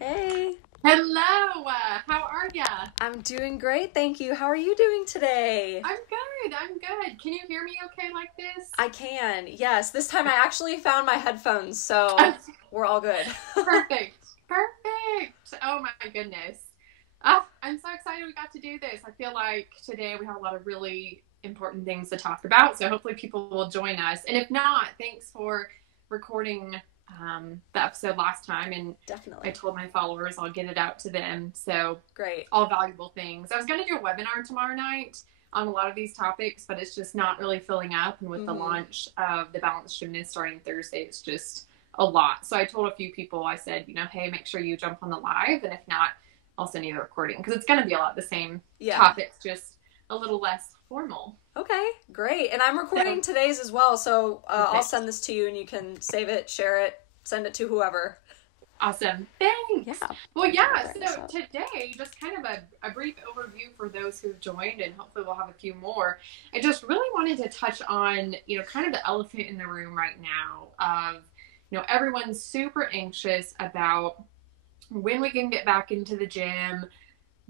Hey, Hello, how are ya? I'm doing great, thank you. How are you doing today? I'm good. Can you hear me okay like this? I can, yes. This time I actually found my headphones, so we're all good. Perfect, perfect. Oh my goodness. I'm so excited we got to do this. I feel like today we have a lot of really important things to talk about, so hopefully people will join us. And if not, thanks for recording the episode last time, and I Definitely. told my followers I'll get it out to them. So Great. all valuable things. I was going to do a webinar tomorrow night on a lot of these topics, but it's just not really filling up. And with the launch of the Balanced Gymnast starting Thursday, it's just a lot. So I told a few people, I said, hey, make sure you jump on the live. And if not, I'll send you the recording because it's going to be a lot the same topics, just a little less formal. Okay, great. And I'm recording today's as well, so I'll send this to you and you can save it, share it, send it to whoever. Awesome. Thanks. Yeah. Well, yeah, so today, just kind of a brief overview for those who've joined, and hopefully we'll have a few more. I just really wanted to touch on, kind of the elephant in the room right now of, everyone's super anxious about when we can get back into the gym,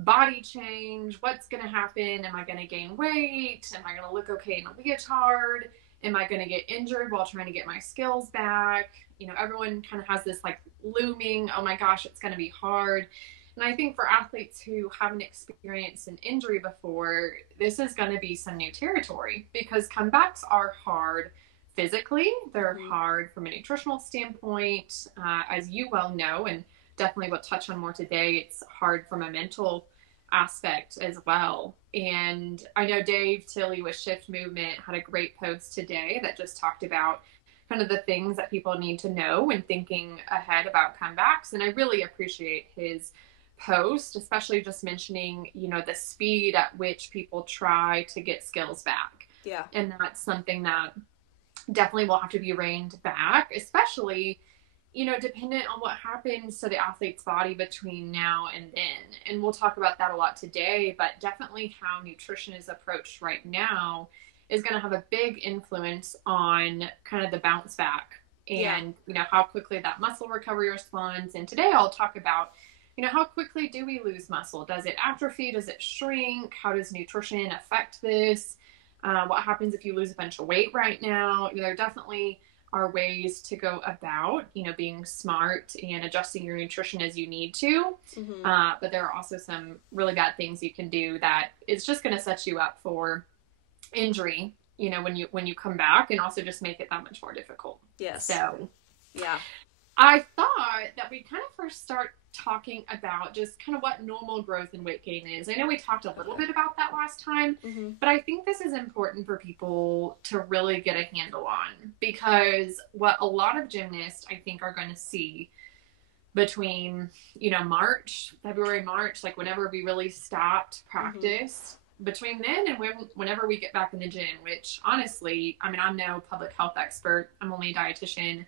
body change, what's going to happen, am I going to gain weight, am I going to look okay in a leotard, am I going to get injured while trying to get my skills back? Everyone kind of has this like looming, oh my gosh, it's going to be hard. And I think for athletes who haven't experienced an injury before, this is going to be some new territory because comebacks are hard physically. They're hard from a nutritional standpoint, as you well know, and definitely we'll touch on more today. It's hard from a mental aspect as well. And I know Dave Tilley with Shift Movement had a great post today that just talked about kind of the things that people need to know when thinking ahead about comebacks. And I really appreciate his post, especially just mentioning, the speed at which people try to get skills back. Yeah. And that's something that definitely will have to be reined back, especially dependent on what happens to the athlete's body between now and then. And we'll talk about that a lot today, but definitely how nutrition is approached right now is going to have a big influence on kind of the bounce back and, how quickly that muscle recovery responds. And today I'll talk about, how quickly do we lose muscle? Does it atrophy? Does it shrink? How does nutrition affect this? What happens if you lose a bunch of weight right now? There definitely are ways to go about, being smart and adjusting your nutrition as you need to. But there are also some really bad things you can do that is just going to set you up for injury, when you come back, and also just make it that much more difficult. Yes. So, yeah. I thought that we kind of first start talking about just kind of what normal growth and weight gain is. I know we talked a little bit about that last time, but I think this is important for people to really get a handle on, because what a lot of gymnasts, I think, are going to see between, February, March, like whenever we really stopped practice, between then and whenever we get back in the gym, which honestly, I'm no public health expert. I'm only a dietitian.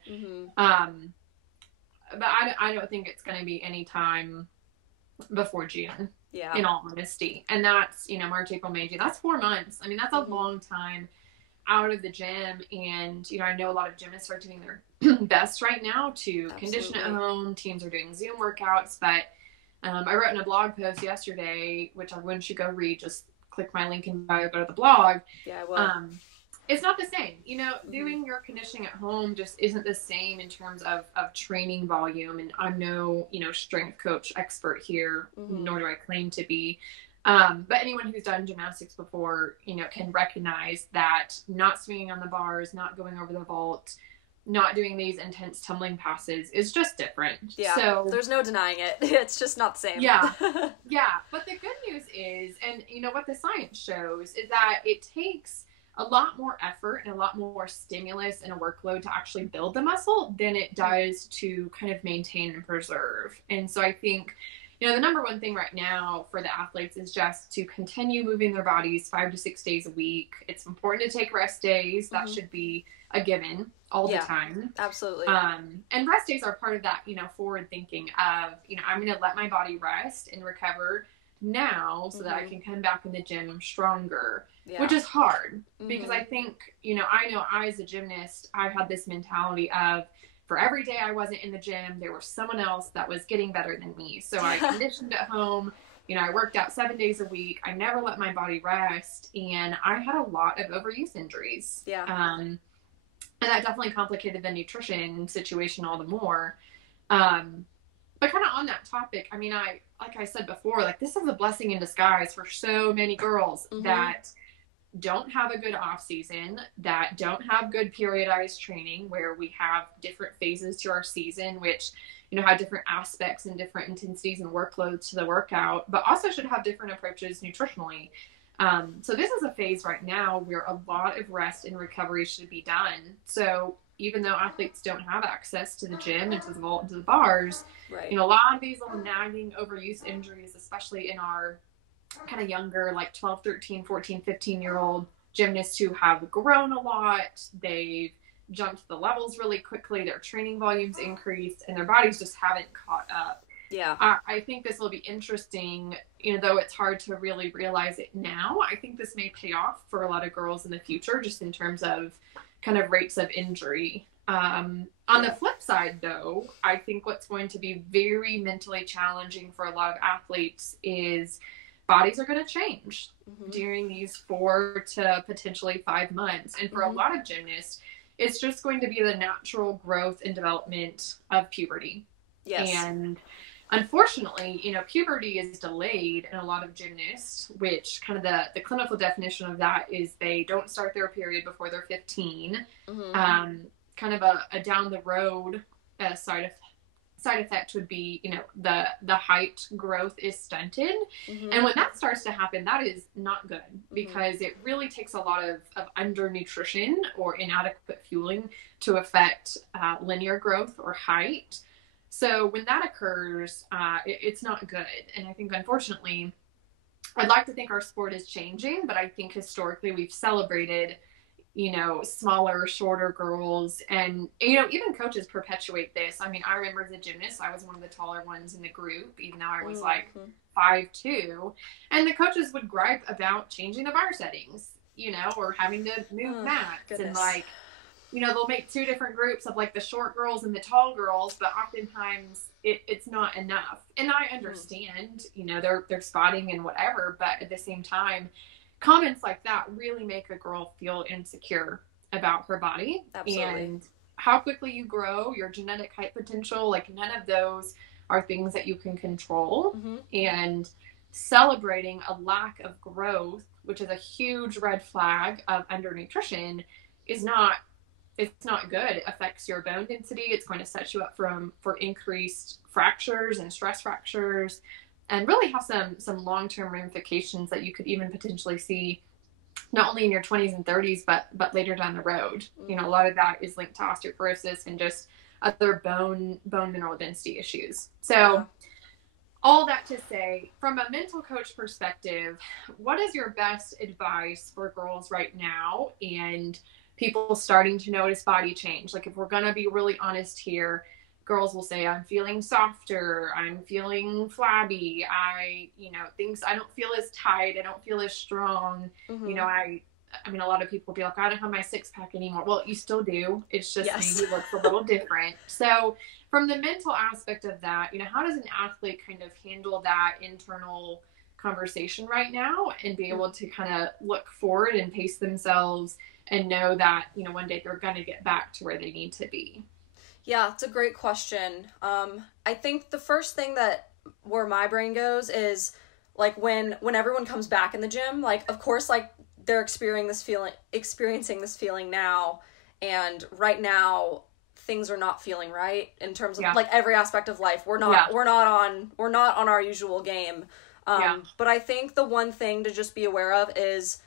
But I don't think it's going to be any time before June, in all honesty. And that's, March, April, May, June. That's 4 months. I mean, that's a long time out of the gym. And, I know a lot of gymnasts are doing their best right now to condition at home. Teams are doing Zoom workouts. But I wrote in a blog post yesterday, which everyone should go read. Just click my link in bio, go to the blog. Yeah, I will. It's not the same, doing your conditioning at home just isn't the same in terms of training volume. And I'm no, strength coach expert here, nor do I claim to be. But anyone who's done gymnastics before, can recognize that not swinging on the bars, not going over the vault, not doing these intense tumbling passes is just different. Yeah, so there's no denying it. It's just not the same. Yeah. Yeah. But the good news is, and what the science shows is that it takes a lot more effort and a lot more stimulus and a workload to actually build the muscle than it does to kind of maintain and preserve. And so I think, the number one thing right now for the athletes is just to continue moving their bodies 5 to 6 days a week. It's important to take rest days. That should be a given all the time. Absolutely. And rest days are part of that, forward thinking of, I'm going to let my body rest and recover now so that I can come back in the gym stronger, which is hard because I think, I know I, as a gymnast, I had this mentality of for every day I wasn't in the gym, there was someone else that was getting better than me. So I conditioned at home. I worked out 7 days a week. I never let my body rest. And I had a lot of overuse injuries. Yeah. And that definitely complicated the nutrition situation all the more. But kind of on that topic, I mean, like I said before, like this is a blessing in disguise for so many girls that don't have a good off season, that don't have good periodized training where we have different phases to our season, which, have different aspects and different intensities and workloads to the workout, but also should have different approaches nutritionally. So this is a phase right now where a lot of rest and recovery should be done. So even though athletes don't have access to the gym and to the vault and to the bars, right. A lot of these little nagging overuse injuries, especially in our kind of younger, like 12, 13, 14, 15-year-old gymnasts who have grown a lot, they've jumped the levels really quickly, their training volumes increased, and their bodies just haven't caught up. Yeah. I think this will be interesting, though it's hard to really realize it now. I think this may pay off for a lot of girls in the future, just in terms of kind of rates of injury. On the flip side, though, I think what's going to be very mentally challenging for a lot of athletes is bodies are going to change during these 4 to potentially 5 months. And for a lot of gymnasts, it's just going to be the natural growth and development of puberty. Yes. And unfortunately, puberty is delayed in a lot of gymnasts, which kind of the clinical definition of that is they don't start their period before they're 15. Kind of a down the road side effect would be, the height growth is stunted. And when that starts to happen, that is not good because it really takes a lot of undernutrition or inadequate fueling to affect linear growth or height. So when that occurs, it's not good. And I think, unfortunately, I'd like to think our sport is changing, but I think historically we've celebrated, smaller, shorter girls. And, even coaches perpetuate this. I mean, I remember as a gymnast, I was one of the taller ones in the group, even though I was like 5'2". And the coaches would gripe about changing the bar settings, or having to move mats. Goodness. And they'll make 2 different groups of like the short girls and the tall girls, but oftentimes it's not enough. And I understand, they're spotting and whatever, but at the same time, comments like that really make a girl feel insecure about her body. Absolutely. And how quickly you grow, your genetic height potential, like none of those are things that you can control. And celebrating a lack of growth, which is a huge red flag of undernutrition, it's not good. It affects your bone density. It's going to set you up for increased fractures and stress fractures, and really have some long-term ramifications that you could even potentially see not only in your 20s and 30s, but later down the road. A lot of that is linked to osteoporosis and just other bone mineral density issues. So all that to say, from a mental coach perspective, what is your best advice for girls right now and people starting to notice body change? Like, if we're going to be really honest here, girls will say, I'm feeling softer, I'm feeling flabby, I don't feel as tight, I don't feel as strong. I mean, a lot of people will be like, I don't have my 6-pack anymore. Well, you still do. It's just maybe looks a little different. So from the mental aspect of that, how does an athlete kind of handle that internal conversation right now and be able to kind of look forward and pace themselves and know that, one day they're going to get back to where they need to be? Yeah, it's a great question. I think the first thing where my brain goes is like when everyone comes back in the gym, like, of course, like they're experiencing this feeling now. And right now things are not feeling right in terms of like every aspect of life. We're not on our usual game. But I think the one thing to just be aware of is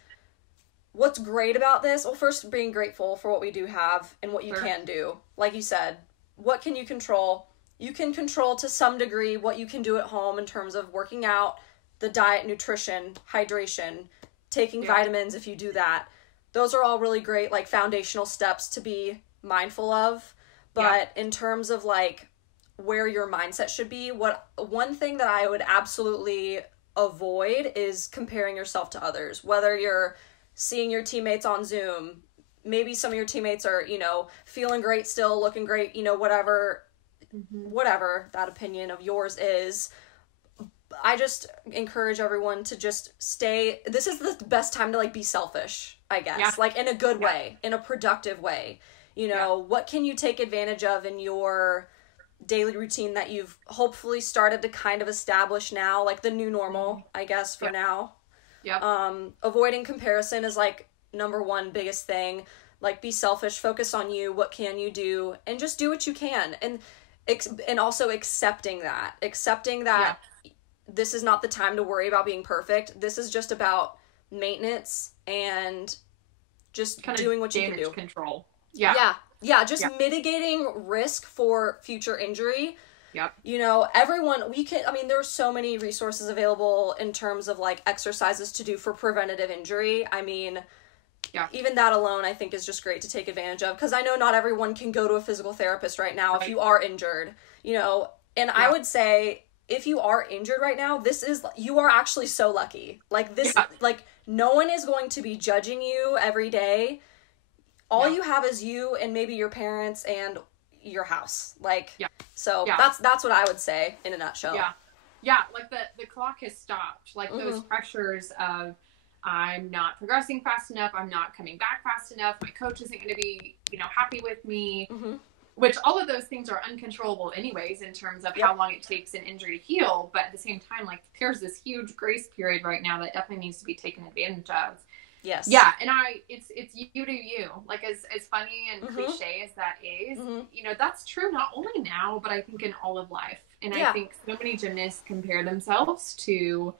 what's great about this. Well, first, being grateful for what we do have and what you can do. Like you said, what can you control? You can control to some degree what you can do at home in terms of working out, the diet, nutrition, hydration, taking vitamins if you do that. Those are all really great, like, foundational steps to be mindful of. But in terms of like where your mindset should be, one thing that I would absolutely avoid is comparing yourself to others. Whether you're seeing your teammates on Zoom maybe some of your teammates are, feeling great still, looking great, whatever that opinion of yours is. I just encourage everyone to just this is the best time to like be selfish, I guess, like in a good way, in a productive way. What can you take advantage of in your daily routine that you've hopefully started to kind of establish now, like the new normal, I guess, for now. Avoiding comparison is like number one biggest thing. Like, be selfish, focus on you, what can you do, and just do what you can. And also accepting that this is not the time to worry about being perfect. This is just about maintenance and just kind of doing what you can do. Control. Just mitigating risk for future injury. Yep. Everyone, there's so many resources available in terms of like exercises to do for preventative injury. Even that alone, I think, is just great to take advantage of, because I know not everyone can go to a physical therapist right now if you are injured, and I would say, if you are injured right now, you are actually so lucky. Like this, like no one is going to be judging you every day. All you have is you and maybe your parents and your house. That's what I would say in a nutshell. Like the clock has stopped. Like those pressures of, I'm not progressing fast enough, I'm not coming back fast enough, my coach isn't going to be happy with me, which all of those things are uncontrollable anyways in terms of how long it takes an injury to heal. But at the same time, like, there's this huge grace period right now that definitely needs to be taken advantage of. Yes. Yeah, and it's you do you. Like, as funny and cliche as that is, that's true not only now, but I think in all of life. And I think so many gymnasts compare themselves to,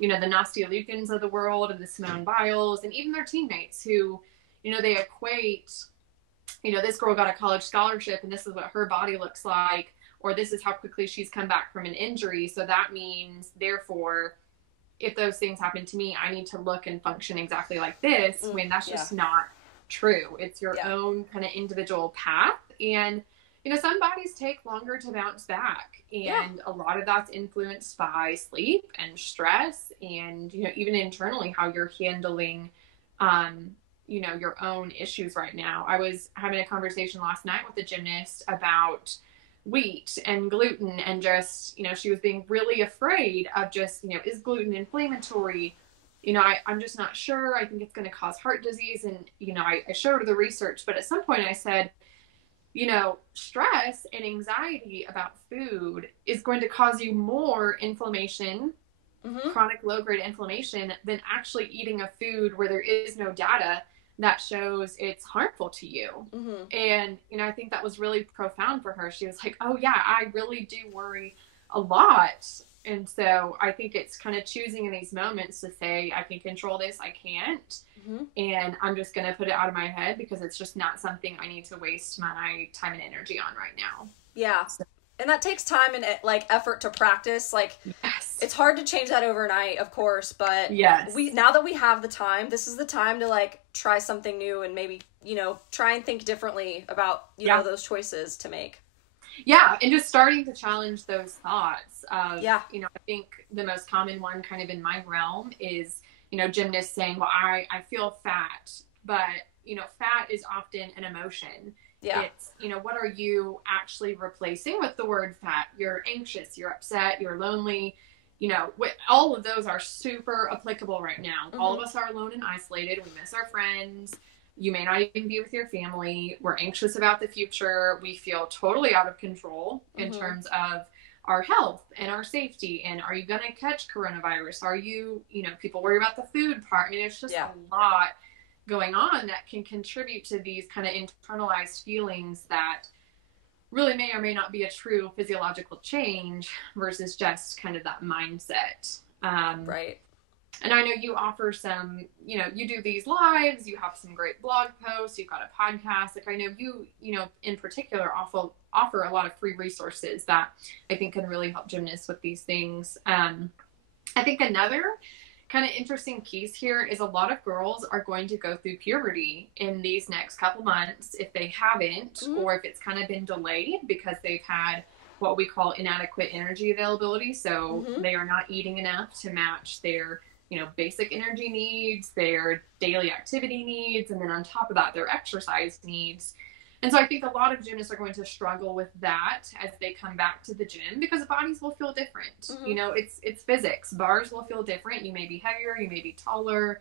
the Nastia Lukens of the world and the Simone Biles and even their teammates who, they equate, this girl got a college scholarship and this is what her body looks like, or this is how quickly she's come back from an injury. So that means, therefore, if those things happen to me, I need to look and function exactly like this, when that's just not true. It's your own kind of individual path. And, some bodies take longer to bounce back. And a lot of that's influenced by sleep and stress and, even internally how you're handling, your own issues right now. I was having a conversation last night with a gymnast about wheat and gluten and just, she was being really afraid of just, is gluten inflammatory? I'm just not sure. I think it's going to cause heart disease. And, I showed her the research, but at some point I said, stress and anxiety about food is going to cause you more inflammation, chronic low-grade inflammation, than actually eating a food where there is no data that shows it's harmful to you. And, I think that was really profound for her. She was like, oh yeah, I really do worry a lot. And so I think it's kind of choosing in these moments to say, I can control this, I can't. And I'm just going to put it out of my head because it's just not something I need to waste my time and energy on right now. Yeah. So. And that takes time and like effort to practice. Like, it's hard to change that overnight, of course, but now that we have the time, this is the time to like try something new and maybe, try and think differently about, those choices to make. Yeah. And just starting to challenge those thoughts of, I think the most common one kind of in my realm is, gymnasts saying, well, I feel fat, but, fat is often an emotion. Yeah. It's, what are you actually replacing with the word fat? You're anxious, you're upset, you're lonely, all of those are super applicable right now. All of us are alone and isolated. We miss our friends. You may not even be with your family. We're anxious about the future. We feel totally out of control in terms of our health and our safety. And are you going to catch coronavirus? Are you, people worry about the food part. I mean, it's just a lot going on that can contribute to these kind of internalized feelings that really may or may not be a true physiological change versus just kind of that mindset. Right. And I know you offer some, you do these lives, you have some great blog posts, you've got a podcast. Like, I know you in particular offer a lot of free resources that I think can really help gymnasts with these things. I think another kind of interesting piece here is a lot of girls are going to go through puberty in these next couple months if they haven't, or if it's kind of been delayed because they've had what we call inadequate energy availability. So they are not eating enough to match their basic energy needs, their daily activity needs, and then on top of that, their exercise needs. And so I think a lot of gymnasts are going to struggle with that as they come back to the gym, because bodies will feel different. Mm-hmm. It's physics. Bars will feel different. You may be heavier, you may be taller.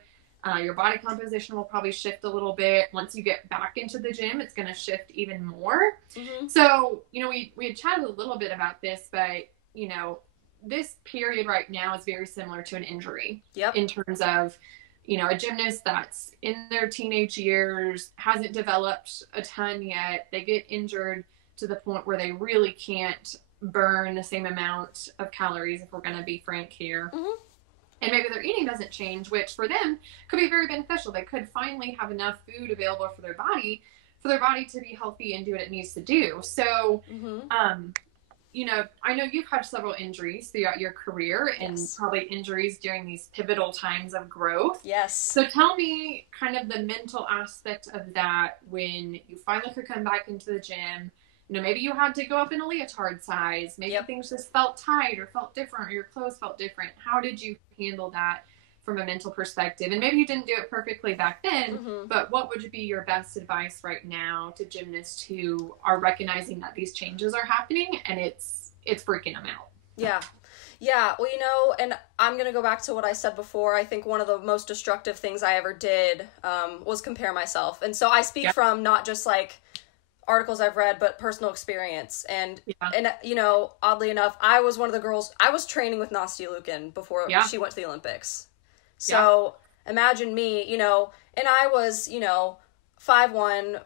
Your body composition will probably shift a little bit. Once you get back into the gym, it's going to shift even more. Mm-hmm. So, we had chatted a little bit about this, but, this period right now is very similar to an injury. Yep. In terms of, a gymnast that's in their teenage years, hasn't developed a ton yet. They get injured to the point where they really can't burn the same amount of calories, if we're going to be frank here. Mm-hmm. And maybe their eating doesn't change, which for them could be very beneficial. They could finally have enough food available for their body to be healthy and do what it needs to do. So, mm-hmm. I know you've had several injuries throughout your career, and probably injuries during these pivotal times of growth. Yes. So tell me kind of the mental aspect of that when you finally could come back into the gym. Maybe you had to go up in a leotard size. Maybe things just felt tight or felt different, or your clothes felt different. How did you handle that from a mental perspective? And maybe you didn't do it perfectly back then, mm-hmm. but what would be your best advice right now to gymnasts who are recognizing that these changes are happening and it's freaking them out? Yeah. Yeah, well, and I'm going to go back to what I said before. I think one of the most destructive things I ever did was compare myself. And so I speak from not just like articles I've read, but personal experience. And oddly enough, I was one of the girls, I was training with Nastia Lukin before she went to the Olympics. So imagine me, and I was, 5'1",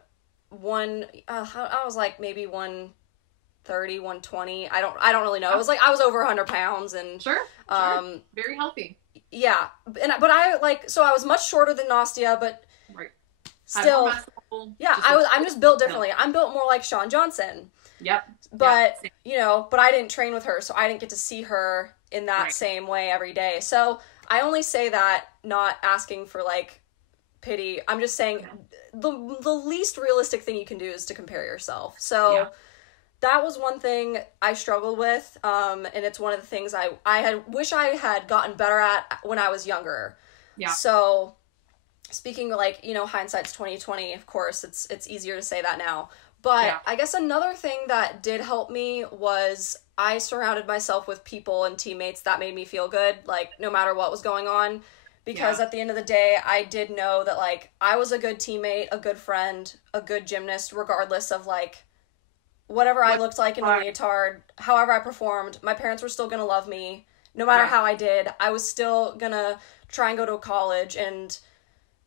I was like maybe 130, 120. I don't really know. It was like, I was over 100 pounds and sure. Very healthy. Yeah. But I I was much shorter than Nastia, but still, I'm just built differently. I'm built more like Shawn Johnson. Yep. But, but I didn't train with her, so I didn't get to see her in that same way every day. So I only say that not asking for pity. I'm just saying the least realistic thing you can do is to compare yourself. So that was one thing I struggled with. And it's one of the things I wish I had gotten better at when I was younger. Yeah. So speaking hindsight's 20/20, of course, it's easier to say that now. But I guess another thing that did help me was I surrounded myself with people and teammates that made me feel good, no matter what was going on. Because at the end of the day, I did know that, I was a good teammate, a good friend, a good gymnast, regardless of, whatever I looked like in a leotard, however I performed, my parents were still going to love me. No matter how I did, I was still going to try and go to a college, and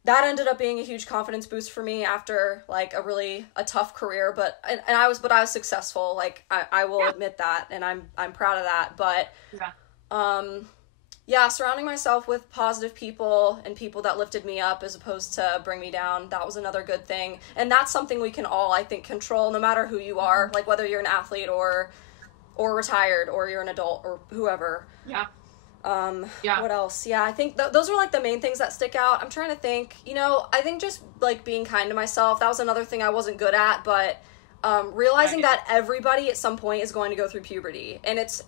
that ended up being a huge confidence boost for me after a tough career, but I was successful. I will admit that, and I'm proud of that. But surrounding myself with positive people and people that lifted me up as opposed to bring me down, that was another good thing. And that's something we can all, I think, control no matter who you are, whether you're an athlete or retired or you're an adult or whoever. Yeah. What else? Yeah, I think those are the main things that stick out. I'm trying to think, I think just being kind to myself, that was another thing I wasn't good at, but realizing that everybody at some point is going to go through puberty. And it's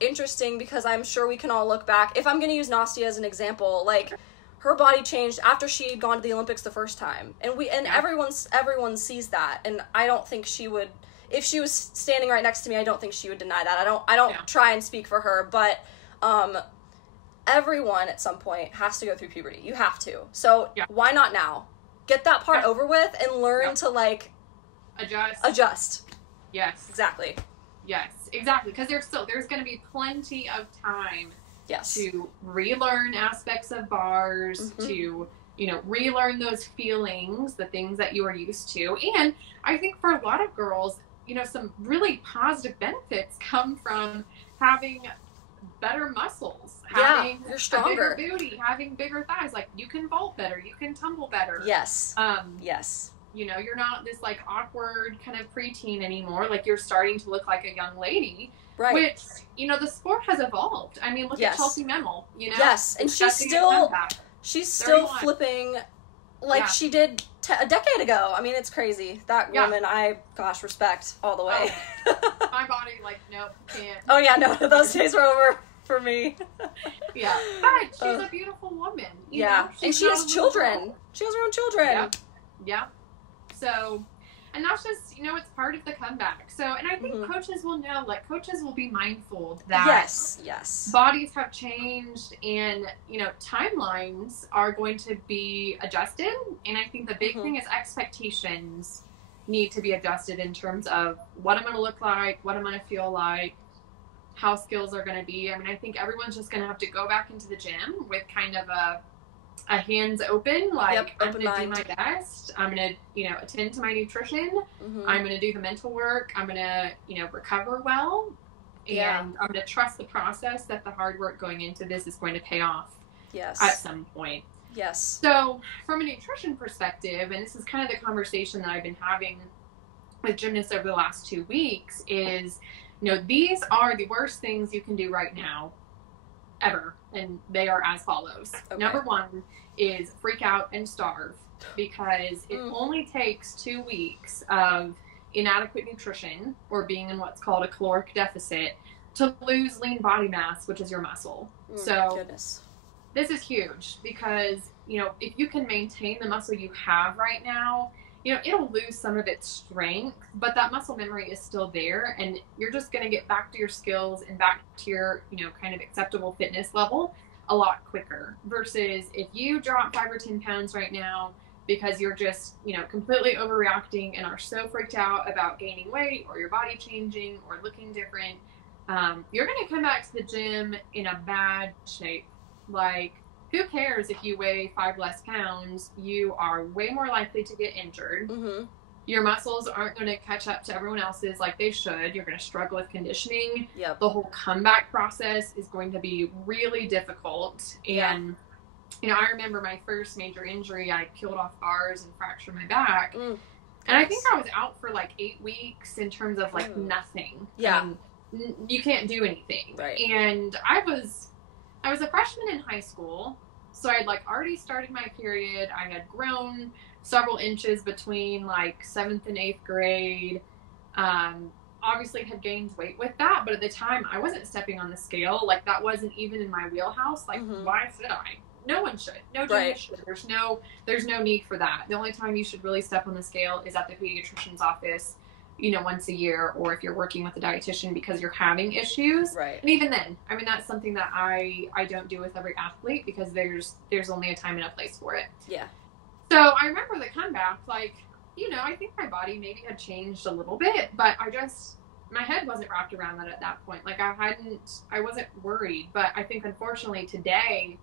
interesting because I'm sure we can all look back. If I'm going to use Nastia as an example, her body changed after she had gone to the Olympics the first time. And everyone sees that. And I don't think she would, if she was standing right next to me, I don't think she would deny that. I don't try and speak for her, but everyone at some point has to go through puberty. You have to. So why not now? Get that part over with and learn to adjust. Yes. Exactly. Yes, exactly. Because there's going to be plenty of time to relearn aspects of bars, mm-hmm. to, relearn those feelings, the things that you are used to. And I think for a lot of girls, some really positive benefits come from having better muscles, having you're stronger. A bigger booty, having bigger thighs. You can vault better, you can tumble better. Yes. Yes. You're not this awkward kind of preteen anymore. You're starting to look like a young lady. Right. Which, the sport has evolved. I mean, look at Chelsea Memmel, Yes, and she's still flipping she did a decade ago. I mean, it's crazy. That woman, respect all the way. My body, nope, can't. Oh, yeah, no, those days are over. for me. Yeah, but she's a beautiful woman. You know? And she has children. She has her own children. Yep. So, and that's just, you know, it's part of the comeback. So, and I think coaches will know, like, coaches will be mindful that yes, bodies have changed and, you know, timelines are going to be adjusted. And I think the big thing is expectations need to be adjusted in terms of what I'm going to look like, what I'm going to feel like, how skills are going to be. I mean, I think everyone's just going to have to go back into the gym with kind of a hands open, like, I'm going to do my best. I'm going to, you know, attend to my nutrition. I'm going to do the mental work. I'm going to, you know, recover well. And I'm going to trust the process that the hard work going into this is going to pay off at some point. Yes. So from a nutrition perspective, and this is kind of the conversation that I've been having with gymnasts over the last 2 weeks, is, you know, these are the worst things you can do right now ever, and they are as follows. Number one is freak out and starve, because it only takes 2 weeks of inadequate nutrition or being in what's called a caloric deficit to lose lean body mass, which is your muscle. So this is huge, because, you know, if you can maintain the muscle you have right now, you know, it'll lose some of its strength, but that muscle memory is still there, and you're just going to get back to your skills and back to your, you know, kind of acceptable fitness level a lot quicker. Versus if you drop 5 or 10 pounds right now because you're just, you know, completely overreacting and are so freaked out about gaining weight or your body changing or looking different, you're going to come back to the gym in a bad shape. Like, who cares if you weigh 5 less pounds? You are way more likely to get injured. Your muscles aren't going to catch up to everyone else's like they should. You're going to struggle with conditioning. The whole comeback process is going to be really difficult. And, you know, I remember my first major injury, I peeled off bars and fractured my back. And I think I was out for like 8 weeks in terms of like nothing. I mean, you can't do anything. And I was a freshman in high school, so I'd like already started my period. I had grown several inches between like 7th and 8th grade. Obviously had gained weight with that, but at the time I wasn't stepping on the scale. Like, that wasn't even in my wheelhouse. Like, why should I? No one should. No gymnast should. There's no need for that. The only time you should really step on the scale is at the pediatrician's office, you know, once a year, or if you're working with a dietitian because you're having issues. And even then, I mean, that's something that I don't do with every athlete, because there's only a time and a place for it. So I remember the comeback, like, you know, I think my body maybe had changed a little bit, but my head wasn't wrapped around that at that point. Like, I wasn't worried. But I think, unfortunately, today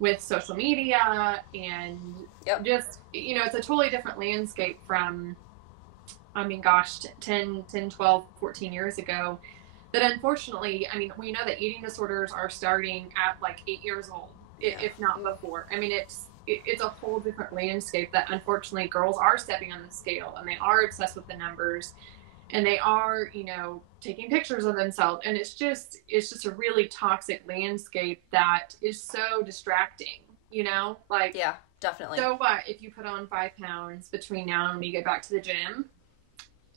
with social media and just, you know, it's a totally different landscape from, I mean, gosh, 10, 12, 14 years ago, that unfortunately, I mean, we know that eating disorders are starting at like 8 years old, if not before. I mean, it's a whole different landscape that, unfortunately, girls are stepping on the scale, and they are obsessed with the numbers, and they are, you know, taking pictures of themselves. And it's just a really toxic landscape that is so distracting, you know, like, definitely. So what if you put on 5 pounds between now and when you get back to the gym?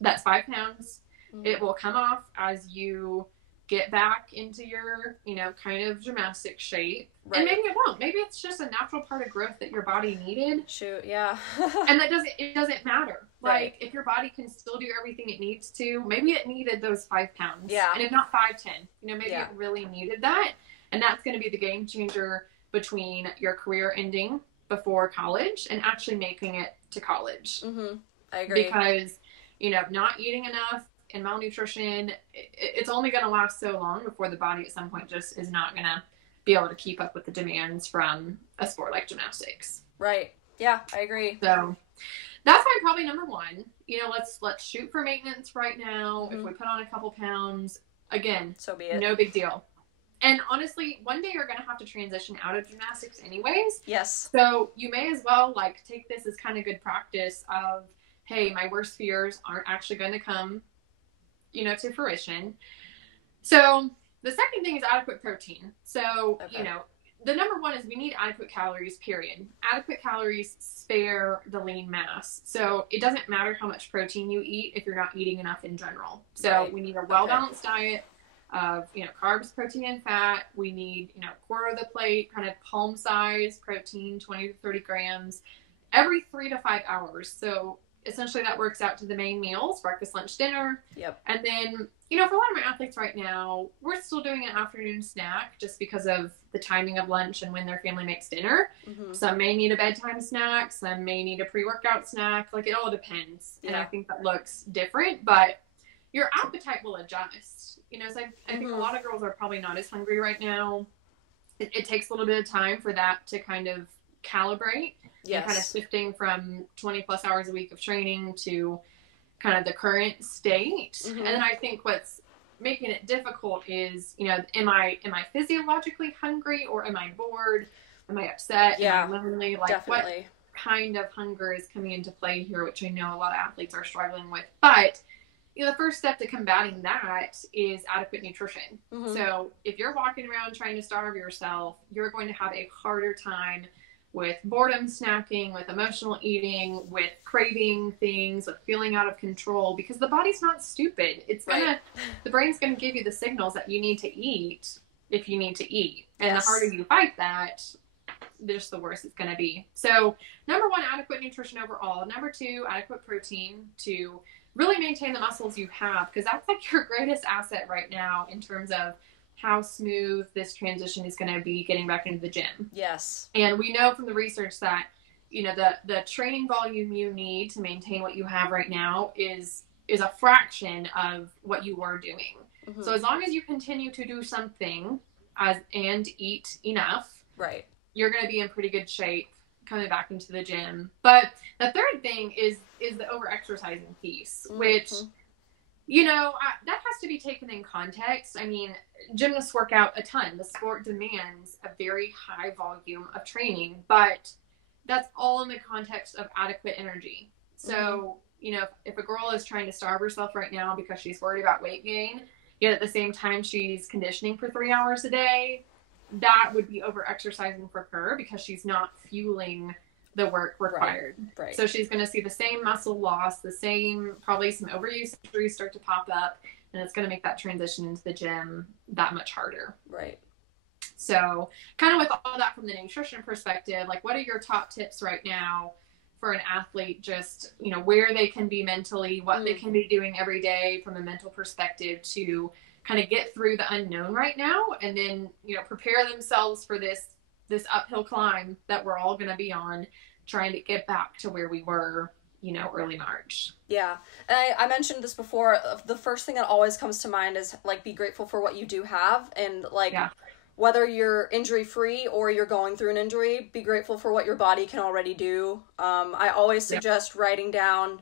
That's 5 pounds. It will come off as you get back into your, you know, kind of gymnastic shape. And maybe it won't. Maybe it's just a natural part of growth that your body needed. And it doesn't matter. Like, if your body can still do everything it needs to, maybe it needed those 5 pounds. And if not 5, 10, you know, maybe it really needed that. And that's going to be the game changer between your career ending before college and actually making it to college. I agree. Because, you know, not eating enough and malnutrition, it's only going to last so long before the body at some point just is not going to be able to keep up with the demands from a sport like gymnastics. Yeah, I agree. So that's probably number one. You know, let's shoot for maintenance right now. If we put on a couple pounds, again, so be it. No big deal. And honestly, one day you're going to have to transition out of gymnastics anyways. So you may as well, like, take this as kind of good practice of, hey, my worst fears aren't actually going to come, you know, to fruition. So the second thing is adequate protein. So, you know, the number one is we need adequate calories, period. Adequate calories spare the lean mass. So it doesn't matter how much protein you eat if you're not eating enough in general. So we need a well-balanced diet. of, carbs, protein, and fat. We need, quarter of the plate, kind of palm size protein, 20 to 30 grams every 3 to 5 hours. So essentially that works out to the main meals, breakfast, lunch, dinner. Yep. And then, for a lot of my athletes right now, we're still doing an afternoon snack just because of the timing of lunch and when their family makes dinner. Mm-hmm. Some may need a bedtime snack. Some may need a pre-workout snack. Like, it all depends. Yeah. And I think that looks different, but your appetite will adjust. So I think a lot of girls are probably not as hungry right now. It takes a little bit of time for that to kind of calibrate. Yes. And kind of shifting from 20 plus hours a week of training to kind of the current state. Mm-hmm. And then I think what's making it difficult is, am I physiologically hungry, or am I bored? Am I upset? Yeah, am I lonely? Like, definitely. What kind of hunger is coming into play here, which I know a lot of athletes are struggling with. But the first step to combating that is adequate nutrition. Mm-hmm. So if you're walking around trying to starve yourself, you're going to have a harder time with boredom snacking, with emotional eating, with craving things, with feeling out of control, because the body's not stupid. The brain's gonna give you the signals that you need to eat if you need to eat. And yes. The harder you fight that, just the worse it's gonna be. So number 1, adequate nutrition overall. Number 2, adequate protein to really maintain the muscles you have, because that's like your greatest asset right now in terms of how smooth this transition is going to be getting back into the gym. Yes. And we know from the research that, the training volume you need to maintain what you have right now is a fraction of what you were doing. Mm-hmm. So as long as you continue to do something and eat enough, right, you're going to be in pretty good shape coming back into the gym. But the third thing is the over-exercising piece, mm-hmm. which, that has to be taken in context. I mean, gymnasts work out a ton. The sport demands a very high volume of training, but that's all in the context of adequate energy. So, mm-hmm. If a girl is trying to starve herself right now because she's worried about weight gain, yet at the same time she's conditioning for 3 hours a day, that would be over-exercising for her because she's not fueling the work required. Right. So she's going to see the same muscle loss, probably some overuse injuries start to pop up, and it's going to make that transition into the gym that much harder. Right. So kind of with all that from the nutrition perspective, like, what are your top tips right now for an athlete, just, where they can be mentally, what they can be doing every day from a mental perspective to kind of get through the unknown right now, and then, prepare themselves for this uphill climb that we're all going to be on, trying to get back to where we were, early March. Yeah. And I mentioned this before. The first thing that always comes to mind is, like, be grateful for what you do have. And, like, whether you're injury free or you're going through an injury, be grateful for what your body can already do. I always suggest writing down,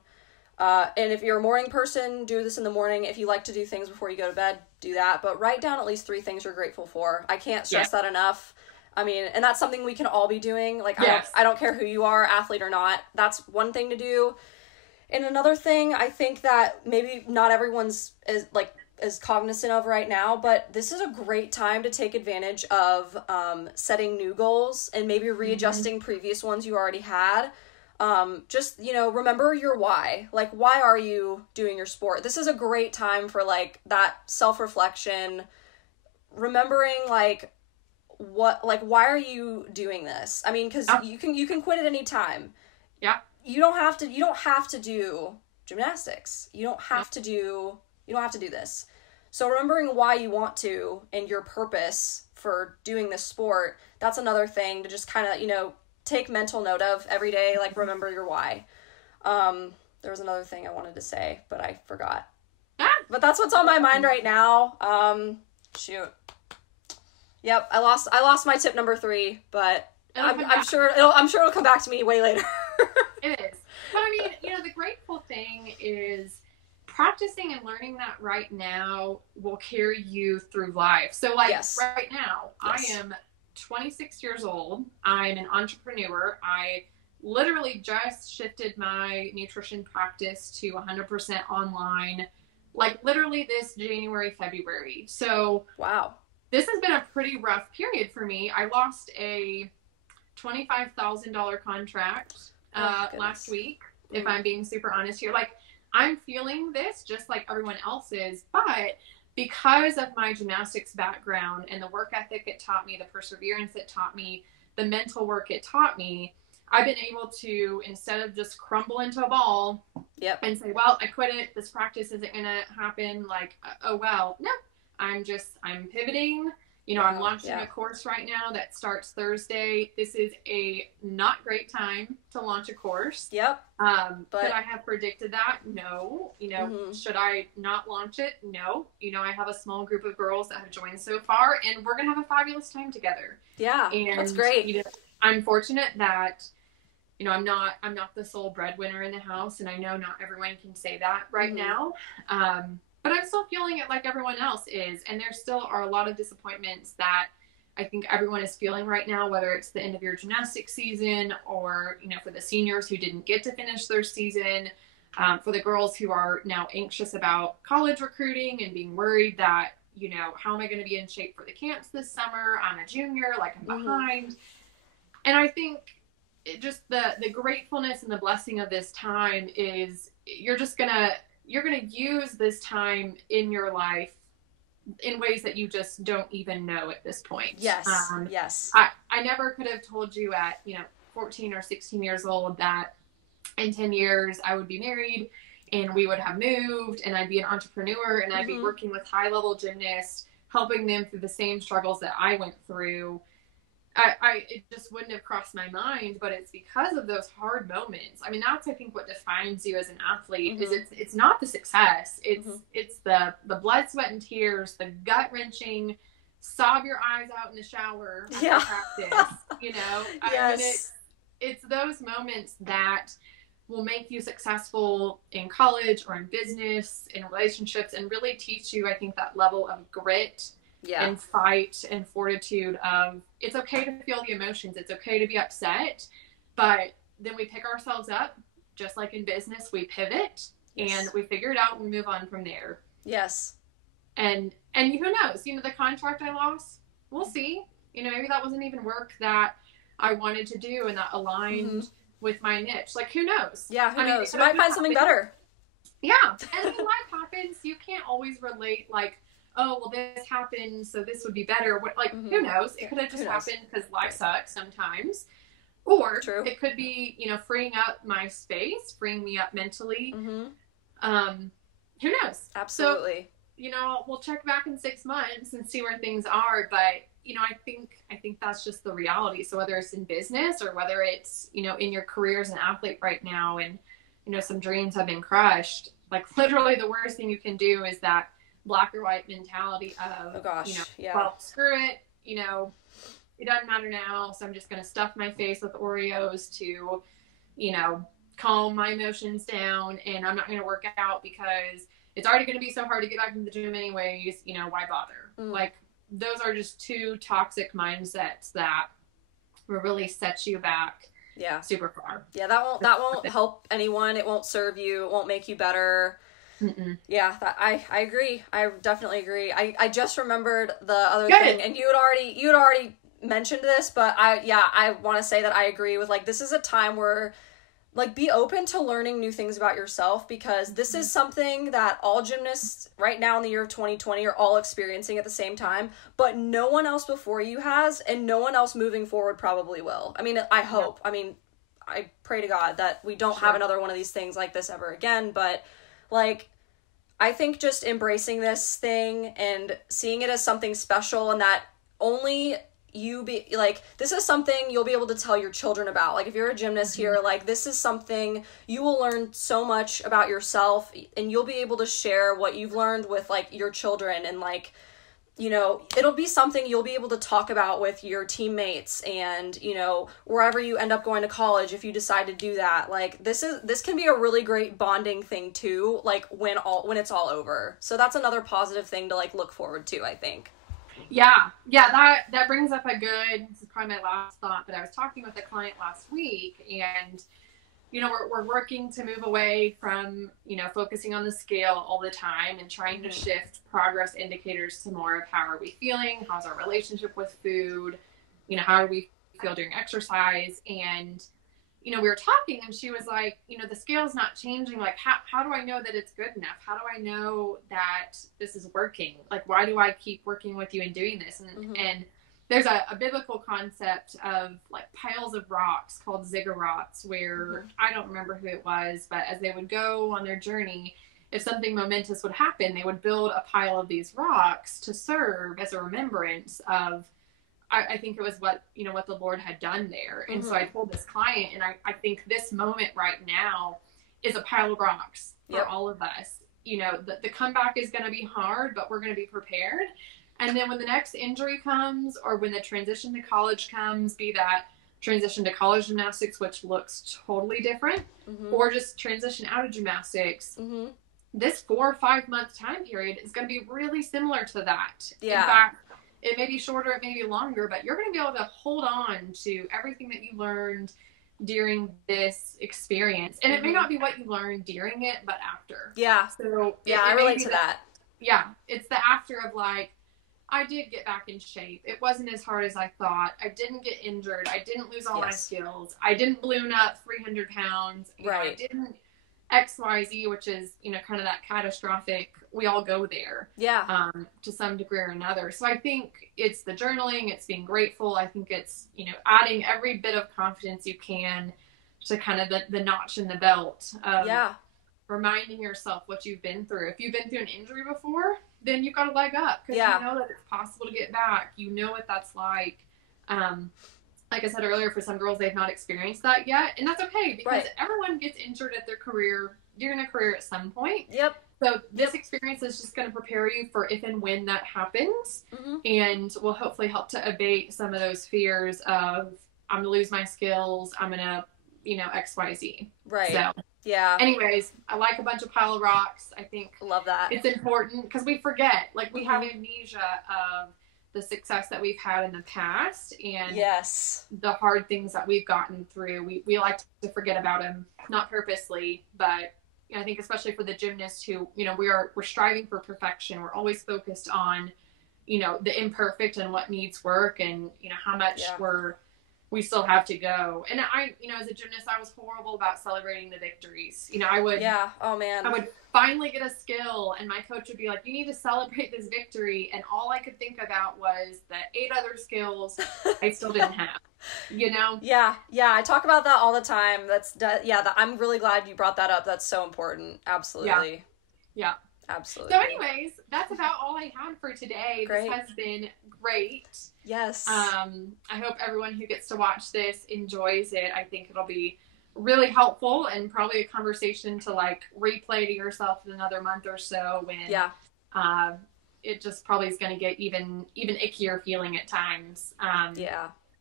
and if you're a morning person, do this in the morning. If you like to do things before you go to bed, do that. But write down at least 3 things you're grateful for. I can't stress that enough. I mean, and that's something we can all be doing. Like, yes. I don't care who you are, athlete or not. That's one thing to do. And another thing, I think that maybe not everyone's is cognizant of right now, but this is a great time to take advantage of setting new goals and maybe readjusting previous ones you already had. Just, remember your why. Like, why are you doing your sport? This is a great time for, like, that self-reflection, remembering, why are you doing this? I mean, because you can quit at any time. Yeah. You don't have to do gymnastics. You don't have to do this. So remembering why you want to and your purpose for doing this sport, that's another thing to just kind of, take mental note of every day. Like, remember your why. There was another thing I wanted to say, but I forgot. But that's what's on my mind right now. Shoot. Yep, I lost my tip number 3, but I'm sure it'll come back to me way later. It is. But I mean, the grateful thing is practicing and learning that right now will carry you through life. So, like, right now, I am 26 years old. I'm an entrepreneur. I literally just shifted my nutrition practice to 100% online, like, literally this January, February. So, wow. This has been a pretty rough period for me. I lost a $25,000 contract last week, if I'm being super honest here. Like, I'm feeling this just like everyone else is, but because of my gymnastics background and the work ethic it taught me, the perseverance it taught me, the mental work it taught me, I've been able to, instead of just crumble into a ball and say, well, I quit it, this practice isn't going to happen, like, oh, well, no, I'm pivoting. You know, I'm launching a course right now that starts Thursday. This is a not great time to launch a course. But could I have predicted that? No. You know, should I not launch it? No. You know, I have a small group of girls that have joined so far, and we're going to have a fabulous time together. And, that's great. You know, I'm fortunate that, you know, I'm not the sole breadwinner in the house, and I know not everyone can say that right now. But I'm still feeling it like everyone else is. And there still are a lot of disappointments that I think everyone is feeling right now, whether it's the end of your gymnastics season or, you know, for the seniors who didn't get to finish their season, for the girls who are now anxious about college recruiting and being worried that, you know, how am I going to be in shape for the camps this summer? I'm a junior, like I'm behind. And I think just the gratefulness and the blessing of this time is you're going to use this time in your life in ways that you just don't even know at this point. Yes. I never could have told you at, you know, 14 or 16 years old that in 10 years I would be married and we would have moved and I'd be an entrepreneur and I'd be working with high-level gymnasts, helping them through the same struggles that I went through. It just wouldn't have crossed my mind, but it's because of those hard moments. I mean, that's, I think, what defines you as an athlete is it's not the success. It's the blood, sweat, and tears, the gut-wrenching, sob your eyes out in the shower after practice, you know? I mean, it's those moments that will make you successful in college or in business, in relationships, and really teach you, I think, that level of grit and fight and fortitude of it's okay to feel the emotions. It's okay to be upset, but then we pick ourselves up, just like in business, we pivot and we figure it out and we move on from there. And who knows, you know, the contract I lost, we'll see, you know, maybe that wasn't even work that I wanted to do and that aligned with my niche. Like, who knows? Who knows? You might find something better. And I mean, life happens. You can't always relate, like, oh, well, this happened, so this would be better. Like, who knows? It could have just happened because life sucks sometimes. Or it could be, you know, freeing up my space, freeing me up mentally. Who knows? Absolutely. So, you know, we'll check back in 6 months and see where things are. But, you know, I think that's just the reality. So whether it's in business or whether it's, you know, in your career as an athlete right now and, you know, some dreams have been crushed, like literally the worst thing you can do is that black or white mentality of, you know, well, screw it, you know, it doesn't matter now, so I'm just going to stuff my face with Oreos to, you know, calm my emotions down, and I'm not going to work out because it's already going to be so hard to get back into the gym anyways, you know, why bother? Like, those are just two toxic mindsets that will really set you back super far. That won't help anyone. It won't serve you. It won't make you better. I agree. I definitely agree. I just remembered the other thing, and you had already mentioned this, but I want to say that I agree with, like, this is a time where, like, be open to learning new things about yourself, because this is something that all gymnasts right now in the year of 2020 are all experiencing at the same time, but no one else before you has, and no one else moving forward probably will. I mean, I hope. I mean, I pray to God that we don't have another one of these things like this ever again, but, like, I think just embracing this thing and seeing it as something special, and that only you be, like, this is something you'll be able to tell your children about. Like, if you're a gymnast here, like, this is something you will learn so much about yourself, and you'll be able to share what you've learned with, like, your children, and, like, you know, it'll be something you'll be able to talk about with your teammates and, you know, wherever you end up going to college, if you decide to do that. Like, this can be a really great bonding thing too, like, when it's all over. So that's another positive thing to, like, look forward to, I think. Yeah, that brings up this is probably my last thought, but I was talking with a client last week, and, you know, we're working to move away from, you know, focusing on the scale all the time and trying to shift progress indicators to more of how are we feeling, how's our relationship with food, you know, how do we feel during exercise. And, we were talking, and she was like, the scale's not changing. Like, how do I know that it's good enough? How do I know that this is working? Like, why do I keep working with you and doing this? And there's a biblical concept of like piles of rocks called ziggurats, where I don't remember who it was, but as they would go on their journey, if something momentous would happen, they would build a pile of these rocks to serve as a remembrance of, I think it was what the Lord had done there. And so I told this client, and I think this moment right now is a pile of rocks for all of us. The comeback is going to be hard, but we're going to be prepared. And then when the next injury comes, or when the transition to college comes, be that transition to college gymnastics, which looks totally different, or just transition out of gymnastics, this 4 or 5 month time period is going to be really similar to that. Yeah. In fact, it may be shorter, it may be longer, but you're going to be able to hold on to everything that you learned during this experience. And it may not be what you learned during it, but after. Yeah. So I relate to that. Yeah. It's the after of like, I did get back in shape. It wasn't as hard as I thought. I didn't get injured. I didn't lose all my skills. I didn't balloon up 300 pounds. I didn't XYZ, which is, kind of that catastrophic, we all go there. Yeah. To some degree or another. So I think it's the journaling, it's being grateful. I think it's, adding every bit of confidence you can to kind of the notch in the belt of reminding yourself what you've been through. If you've been through an injury before, then you've got a leg up, because you know that it's possible to get back. You know what that's like. Like I said earlier, for some girls, they've not experienced that yet. And that's okay, because everyone gets injured during their career at some point. Yep. So this experience is just going to prepare you for if and when that happens, and will hopefully help to abate some of those fears of, I'm going to lose my skills, I'm going to, XYZ. Right. So, yeah. Anyways, I like a bunch of pile of rocks. I think love that. It's important, because we forget, like, we have amnesia of the success that we've had in the past, and the hard things that we've gotten through. We like to forget about them, not purposely, but I think especially for the gymnasts who, we're striving for perfection. We're always focused on, the imperfect and what needs work, and, how much we still have to go. And I, as a gymnast, I was horrible about celebrating the victories. I would, I would finally get a skill, and my coach would be like, you need to celebrate this victory. And all I could think about was the 8 other skills I still didn't have, Yeah. I talk about that all the time. I'm really glad you brought that up. That's so important. Absolutely. Yeah. Absolutely. So anyways, that's about all I had for today. Great. This has been great. Yes. I hope everyone who gets to watch this enjoys it. I think it'll be really helpful, and probably a conversation to like replay to yourself in another month or so, when it just probably is going to get even ickier feeling at times. But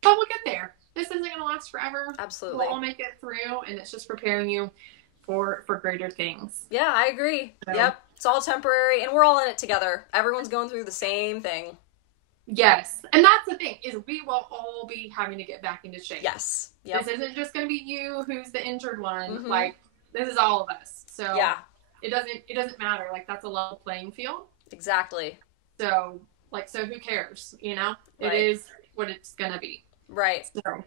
we'll get there. This isn't going to last forever. Absolutely. We'll all make it through, and it's just preparing you for greater things. Yeah, I agree. So. Yep. It's all temporary, and we're all in it together. Everyone's going through the same thing. Yes. And that's the thing, is we will all be having to get back into shape. Yes. Yep. This isn't just going to be you who's the injured one. Like, this is all of us. So it doesn't matter. Like, that's a level playing field. Exactly. So, so who cares? Right. It is what it's going to be. Right. So,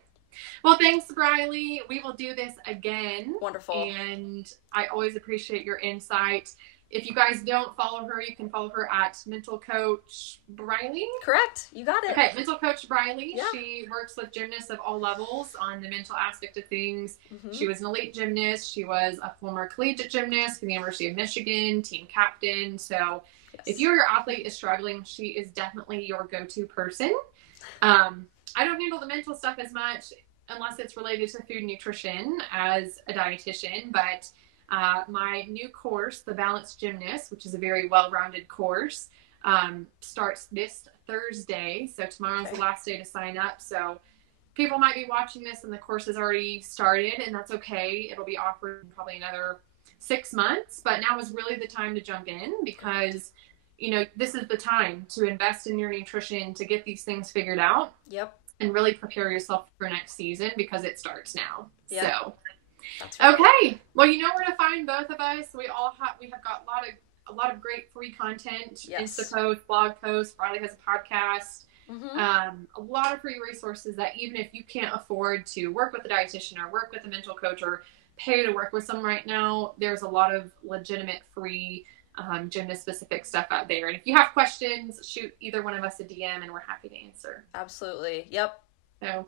well, thanks, Briley. We will do this again. Wonderful. And I always appreciate your insight. If you guys don't follow her, you can follow her at Mental Coach Briley. Correct. You got it. Okay, Mental Coach Briley. Yeah. She works with gymnasts of all levels on the mental aspect of things. She was an elite gymnast. She was a former collegiate gymnast from the University of Michigan, team captain. So if your athlete is struggling, she is definitely your go-to person. I don't handle the mental stuff as much unless it's related to food and nutrition as a dietitian, but my new course, The Balanced Gymnast, which is a very well-rounded course, starts this Thursday. So tomorrow's the last day to sign up. So people might be watching this and the course has already started, and that's okay. It'll be offered in probably another 6 months, but now is really the time to jump in, because this is the time to invest in your nutrition, to get these things figured out. Yep. And really prepare yourself for next season, because it starts now. Yep. So that's right. Okay. Well, you know where to find both of us. We have got a lot of great free content. Yes. Insta posts, blog posts. Briley has a podcast. A lot of free resources that even if you can't afford to work with a dietitian or work with a mental coach or pay to work with someone right now, there's a lot of legitimate free gymnast specific stuff out there. And if you have questions, shoot either one of us a DM and we're happy to answer. Absolutely. Yep. So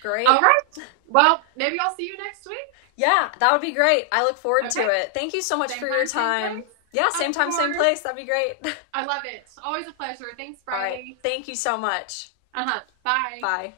great. All right. Well, maybe I'll see you next week. Yeah, that would be great. I look forward to it. Thank you so much for your time. Yeah, same time, same place. That'd be great. I love it. Always a pleasure. Thanks, Briley. All right. Thank you so much. Bye. Bye.